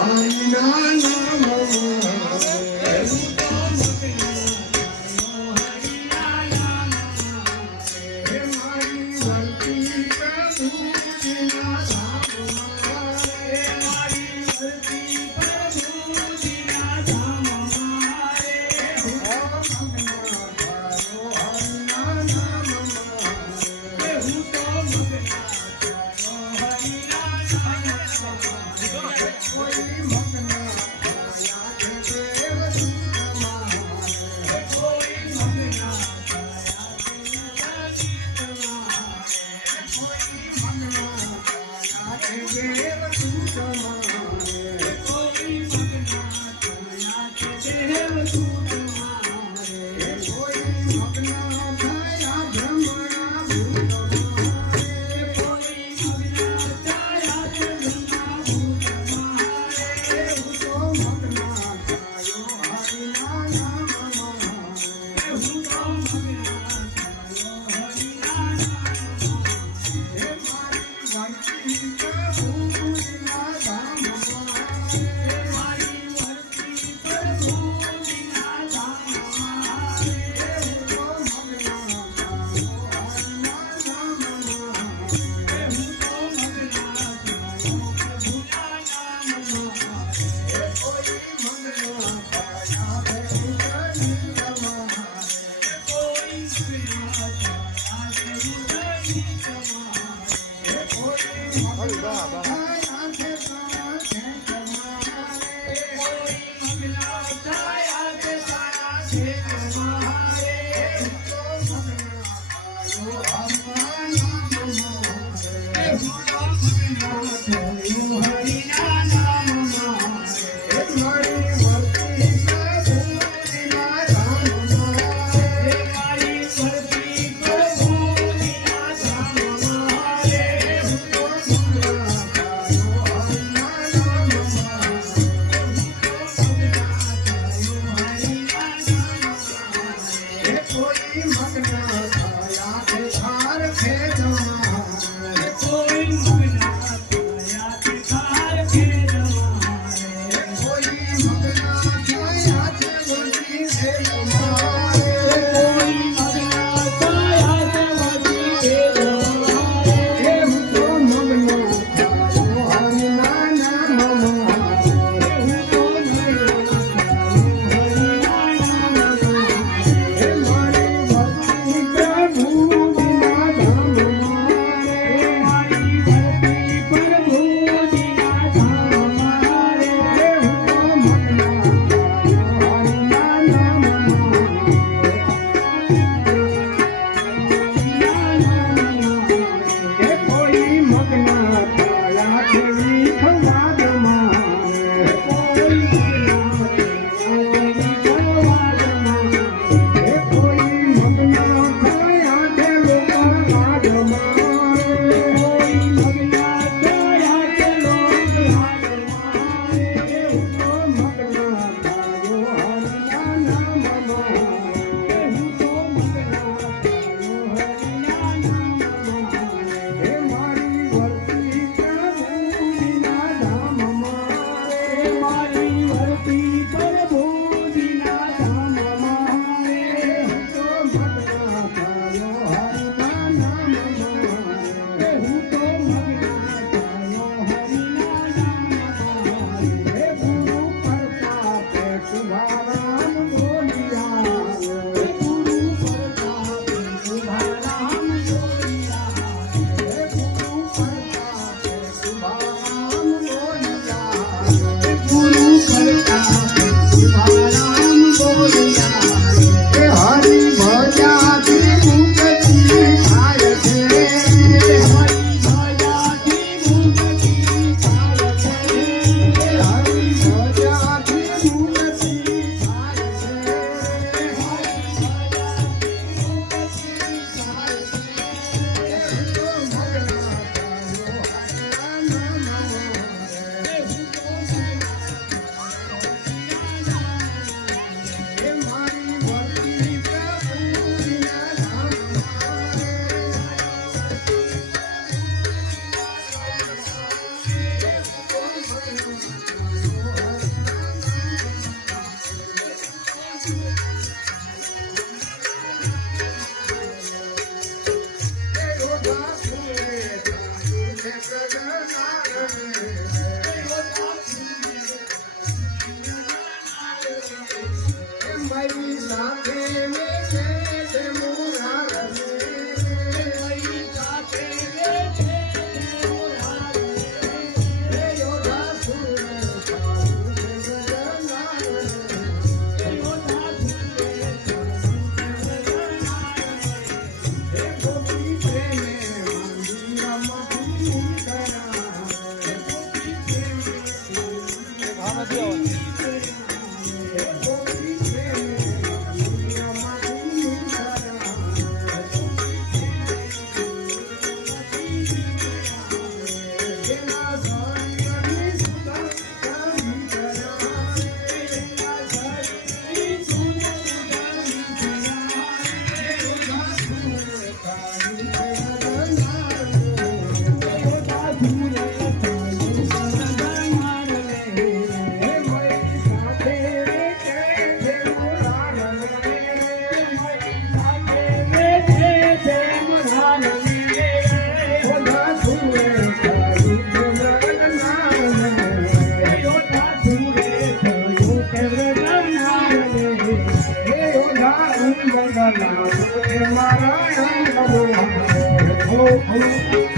Anna Namah Oh. you.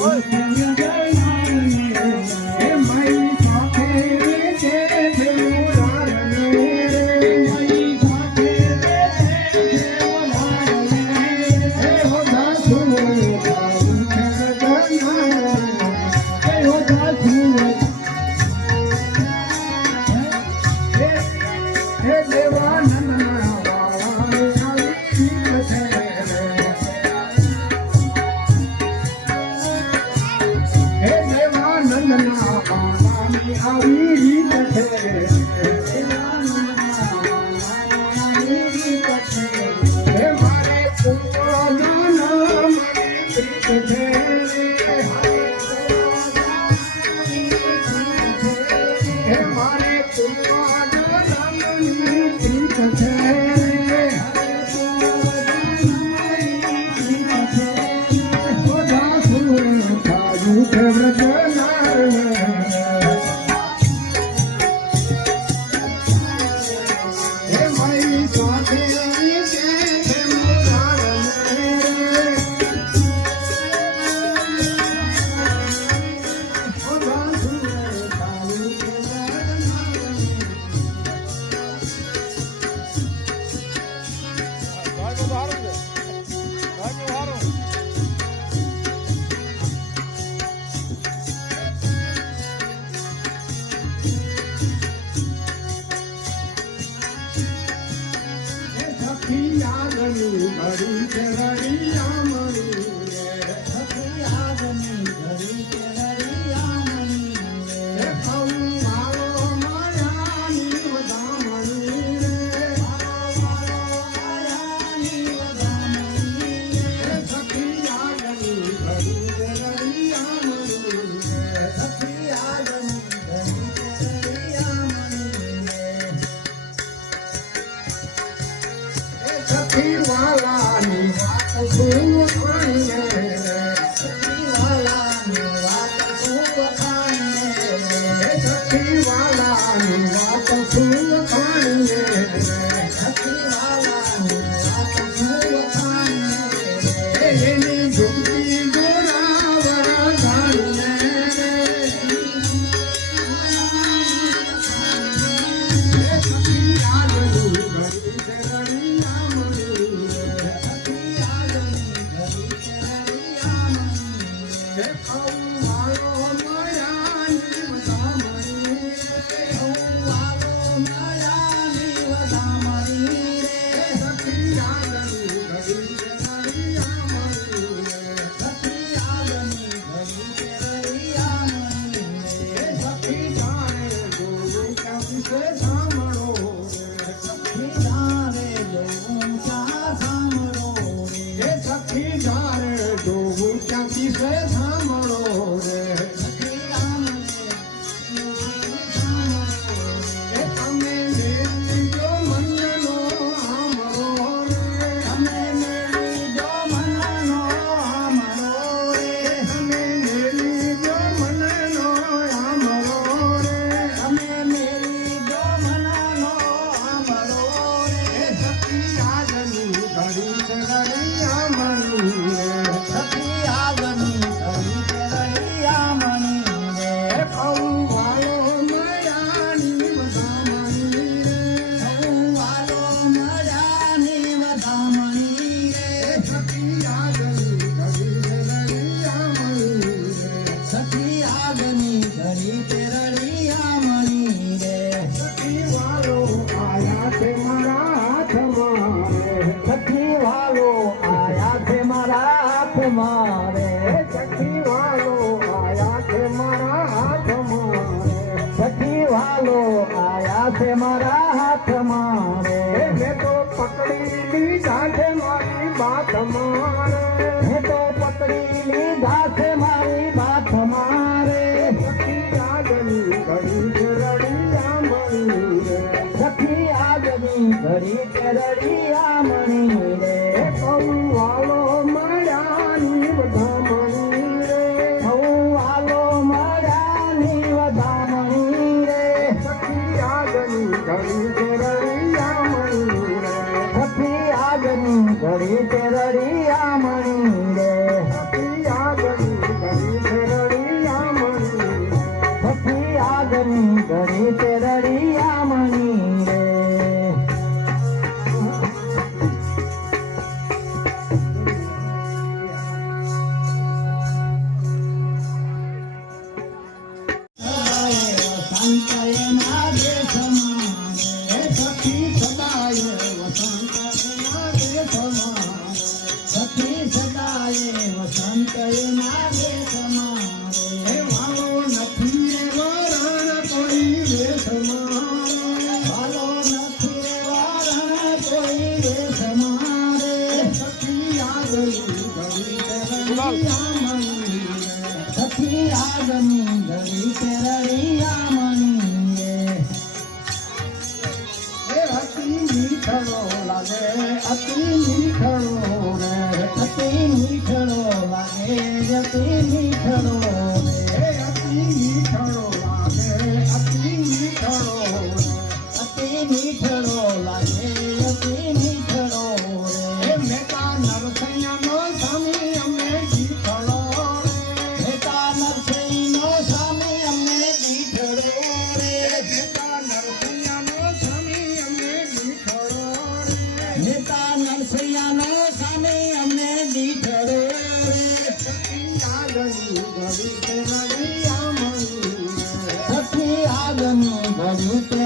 આવી muito